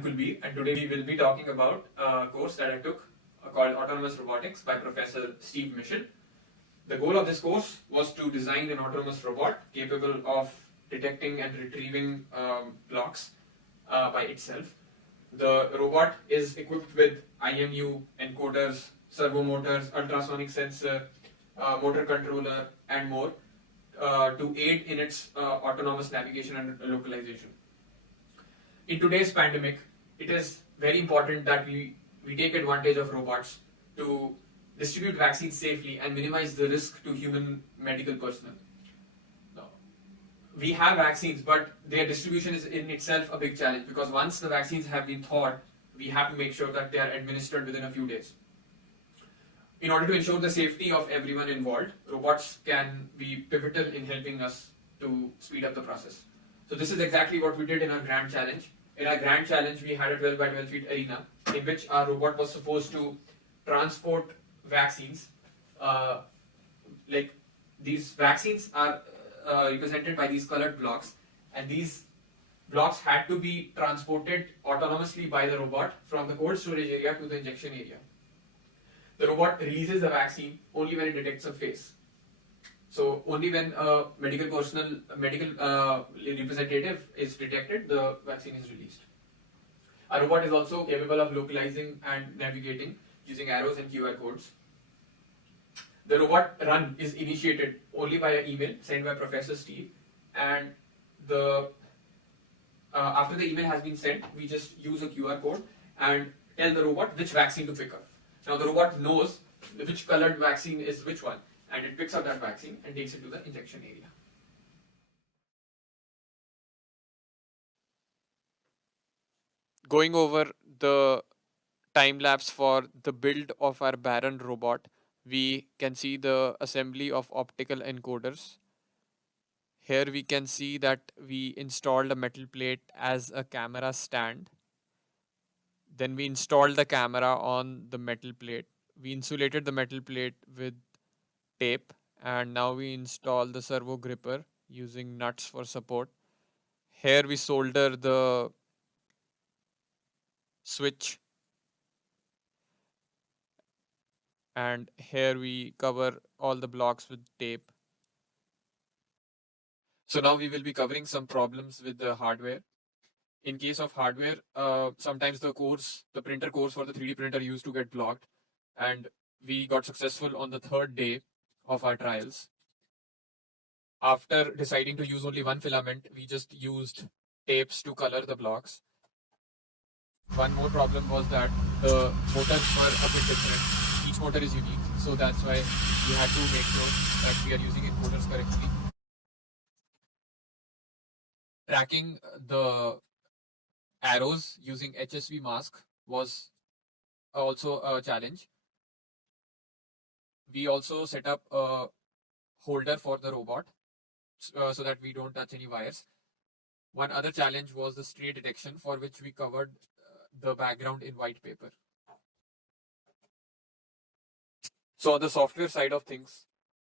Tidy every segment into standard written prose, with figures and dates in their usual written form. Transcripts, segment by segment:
I'm Kulbir, and today we will be talking about a course that I took called Autonomous Robotics by Professor Steve Mission. The goal of this course was to design an autonomous robot capable of detecting and retrieving blocks by itself. The robot is equipped with IMU, encoders, servo motors, ultrasonic sensor, motor controller, and more to aid in its autonomous navigation and localization. In today's pandemic, it is very important that we take advantage of robots to distribute vaccines safely and minimize the risk to human medical personnel. Now, we have vaccines, but their distribution is in itself a big challenge because once the vaccines have been thawed, we have to make sure that they are administered within a few days. In order to ensure the safety of everyone involved, robots can be pivotal in helping us to speed up the process. So this is exactly what we did in our grand challenge. In our grand challenge, we had a 12 by 12 feet arena in which our robot was supposed to transport vaccines. Like these vaccines are represented by these colored blocks, and these blocks had to be transported autonomously by the robot from the cold storage area to the injection area. The robot releases the vaccine only when it detects a face. So only when a medical representative is detected, the vaccine is released. Our robot is also capable of localizing and navigating using arrows and QR codes. The robot run is initiated only by an email sent by Professor Steve, and after the email has been sent, we just use a QR code and tell the robot which vaccine to pick up. Now the robot knows which colored vaccine is which one, and it picks up that vaccine and takes it to the injection area. Going over the time lapse for the build of our Baron robot, we can see the assembly of optical encoders. Here we can see that we installed a metal plate as a camera stand. Then we installed the camera on the metal plate. We insulated the metal plate with tape, and now we install the servo gripper using nuts for support. Here we solder the switch, and here we cover all the blocks with tape. So now we will be covering some problems with the hardware. In case of hardware, sometimes the printer cores for the 3D printer used to get blocked, and we got successful on the third day of our trials. After deciding to use only one filament, we just used tapes to color the blocks. One more problem was that the motors were a bit different. Each motor is unique, so that's why we had to make sure that we are using encoders correctly. Tracking the arrows using HSV mask was also a challenge. We also set up a holder for the robot so that we don't touch any wires. One other challenge was the stray detection, for which we covered the background in white paper. So on the software side of things,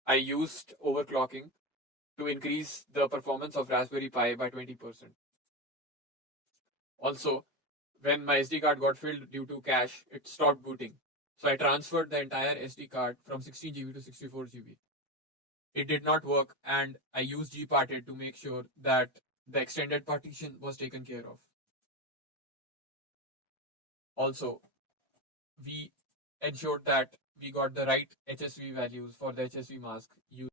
I used overclocking to increase the performance of Raspberry Pi by 20%. Also, when my SD card got filled due to cache, it stopped booting. So I transferred the entire SD card from 16 GB to 64 GB. It did not work, and I used gparted to make sure that the extended partition was taken care of. Also, we ensured that we got the right HSV values for the HSV mask used.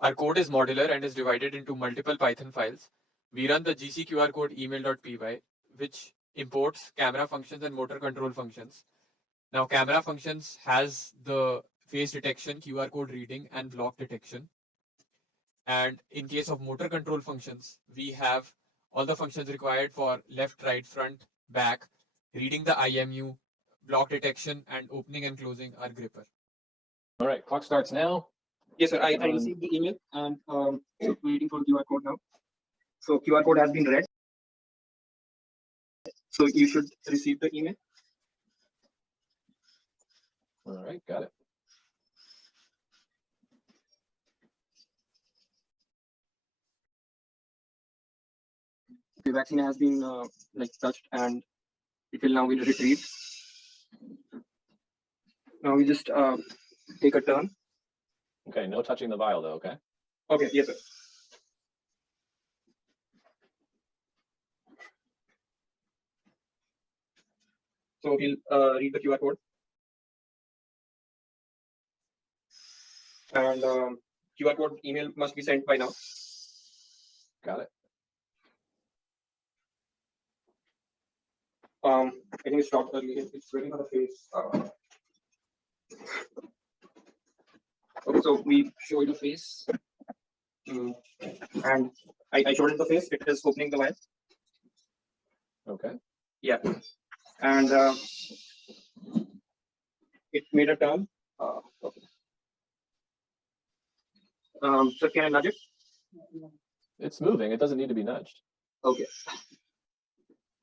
Our code is modular and is divided into multiple Python files. We run the gcqr code email.py, which imports camera functions and motor control functions. Now, camera functions has the face detection, QR code reading, and block detection. And in case of motor control functions, we have all the functions required for left, right, front, back, reading the IMU, block detection, and opening and closing our gripper. All right, clock starts now. Yes, sir. I received the email and waiting for QR code now. So QR code has been read. So you should receive the email. All right, got it. The vaccine has been touched, and it will now be retrieved. Now we just take a turn. Okay, no touching the vial though, okay? Okay, yes, sir. So he'll read the QR code. And QR code email must be sent by now. Got it. I think it stopped early. It's waiting for the face. Okay, so we show you the face. And I showed it the face. It is opening the vial. Okay. Yeah. And it made a turn. Okay. So can I nudge it? It's moving. It doesn't need to be nudged. Okay.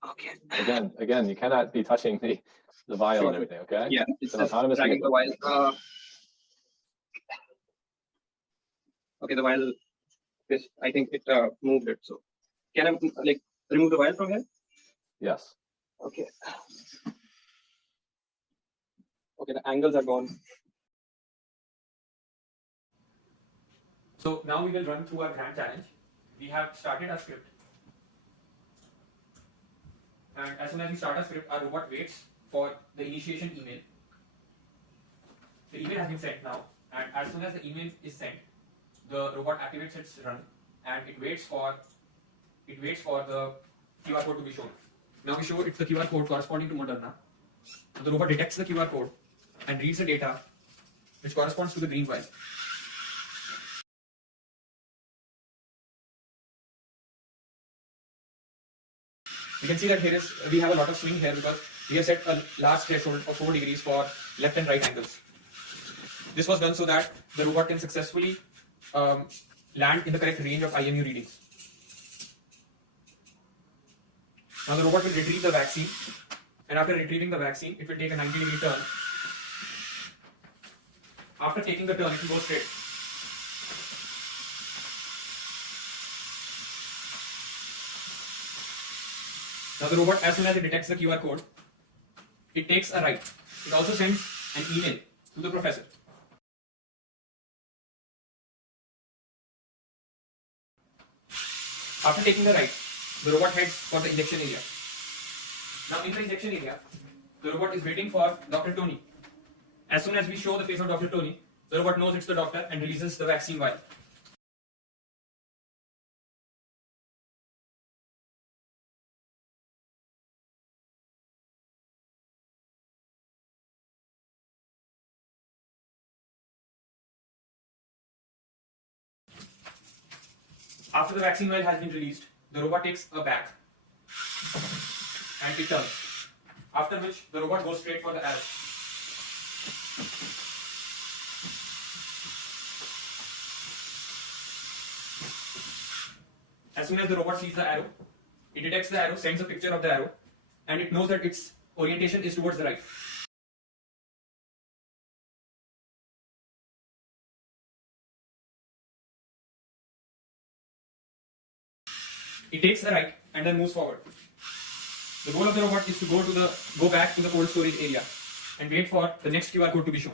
Okay. Again, you cannot be touching the vial Sure. and everything, okay? Yeah, It's it's an just autonomous dragging the vehicle. vial. Okay, the vial. This I think it moved it. So can I like remove the vial from here? Yes. Okay. Okay, the angles are gone. So now we will run through our grand challenge. We have started our script. And as soon as we start our script, our robot waits for the initiation email. The email has been sent now, and as soon as the email is sent, the robot activates its run and it waits for the QR code to be shown. Now we show it's the QR code corresponding to Moderna. So the robot detects the QR code and reads the data which corresponds to the green vial. You can see that we have a lot of swing here because we have set a large threshold of 4 degrees for left and right angles. This was done so that the robot can successfully land in the correct range of IMU readings. Now the robot will retrieve the vaccine, and after retrieving the vaccine, it will take a 90-degree turn. After taking the turn, it will go straight. Now the robot, as soon as it detects the QR code, it takes a right. It also sends an email to the professor. After taking the right, the robot heads for the injection area. Now in the injection area, the robot is waiting for Dr. Tony. As soon as we show the face of Dr. Tony, the robot knows it's the doctor and releases the vaccine vial. After the vaccine vial has been released, the robot takes a back and it turns. After which, the robot goes straight for the arrow. As soon as the robot sees the arrow, it detects the arrow, sends a picture of the arrow, and it knows that its orientation is towards the right. It takes the right and then moves forward. The goal of the robot is to go back to the cold storage area and wait for the next QR code to be shown.